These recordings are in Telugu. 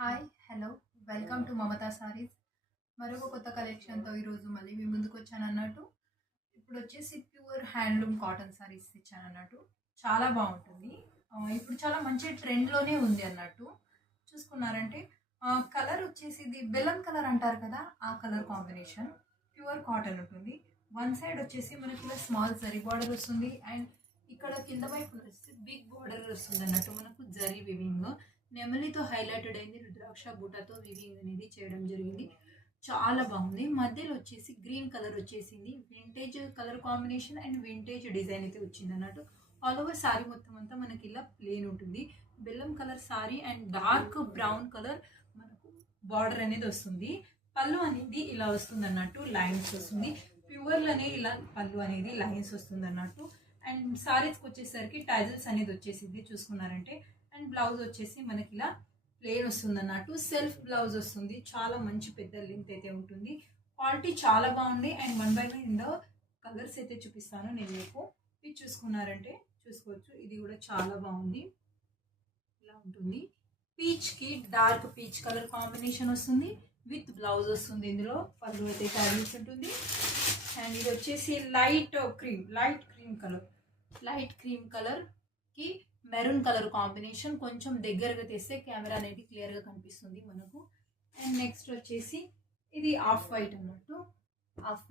Hi hello welcome to Mamata saris. మరొక కొత్త కలెక్షన్తో ఈరోజు మళ్ళీ మీ ముందుకు వచ్చానన్నట్టు. ఇప్పుడు వచ్చేసి ప్యూర్ హ్యాండ్లూమ్ కాటన్ సారీస్ ఇచ్చానన్నట్టు. చాలా బాగుంటుంది. ఇప్పుడు చాలా మంచి ట్రెండ్లోనే ఉంది అన్నట్టు. చూసుకున్నారంటే కలర్ వచ్చేసి ఇది బెల్లం కలర్ అంటారు కదా, ఆ కలర్ కాంబినేషన్. ప్యూర్ కాటన్ ఉంటుంది. వన్ సైడ్ వచ్చేసి మనకి ఇలా స్మాల్ జరీ బార్డర్ వస్తుంది, అండ్ ఇక్కడ కింద వైపు వచ్చేసి బిగ్ బార్డర్ వస్తుంది అన్నట్టు. మనకు జరీ వివింగ్ నెమలితో హైలైటెడ్ అయింది, రుద్రాక్ష బూటతో వివింగ్ అనేది చేయడం జరిగింది. చాలా బాగుంది. మధ్యలో వచ్చేసి గ్రీన్ కలర్ వచ్చేసింది, vintage colour combination and vintage design అయితే వచ్చింది అన్నట్టు. ఆల్ ఓవర్ సారీ మొత్తం అంతా మనకి ఇలా ప్లేన్ ఉంటుంది. బెల్లం colour sorry and dark brown colour మనకు బార్డర్ అనేది వస్తుంది. పళ్ళు అనేది ఇలా వస్తుంది అన్నట్టు, లైన్స్ వస్తుంది. ప్యూర్లోనే ఇలా పళ్ళు అనేది లైన్స్ వస్తుంది అన్నట్టు. అండ్ సారీస్కి వచ్చేసరికి టైజల్స్ అనేది వచ్చేసింది చూసుకున్నారంటే. అండ్ బ్లౌజ్ వచ్చేసి మనకి ఇలా ప్లేన్ వస్తుంది అన్నట్టు. సెల్ఫ్ బ్లౌజ్ వస్తుంది. చాలా మంచి పెద్ద లెంత్ అయితే ఉంటుంది. క్వాలిటీ చాలా బాగుంది. అండ్ వన్ బై వన్ ఇందులో కలర్స్ అయితే చూపిస్తాను నేను మీకు. ఇది చూసుకున్నారంటే చూసుకోవచ్చు, ఇది కూడా చాలా బాగుంది. ఇలా ఉంటుంది. పీచ్కి డార్క్ పీచ్ కలర్ కాంబినేషన్ వస్తుంది, విత్ బ్లౌజ్ వస్తుంది. ఇందులో పళ్ళు అయితే ట్యాబ్లెట్స్ ఉంటుంది. అండ్ ఇది వచ్చేసి లైట్ క్రీమ్ కలర్కి మెరూన్ కలర్ కాంబినేషన్. కొంచెం దగ్గరగా తీస్తే కెమెరా అనేది క్లియర్గా కనిపిస్తుంది మనకు. అండ్ నెక్స్ట్ వచ్చేసి ఇది ఆఫ్ వైట్ అన్నట్టు. ఆఫ్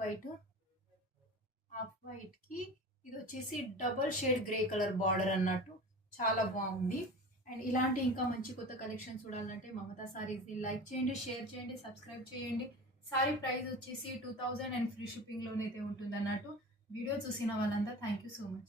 వైట్కి ఇది వచ్చేసి double shade grey colour border అన్నట్టు. చాలా బాగుంది. అండ్ ఇలాంటి ఇంకా మంచి కొత్త కలెక్షన్ చూడాలంటే మమతా సారీస్ని లైక్ చేయండి, షేర్ చేయండి, సబ్స్క్రైబ్ చేయండి. సారీ ప్రైస్ వచ్చేసి 2000 అండ్ ఫ్రీ షిప్పింగ్లోనైతే ఉంటుంది అన్నట్టు. వీడియో చూసిన వాళ్ళంతా థ్యాంక్ యూ సో మచ్.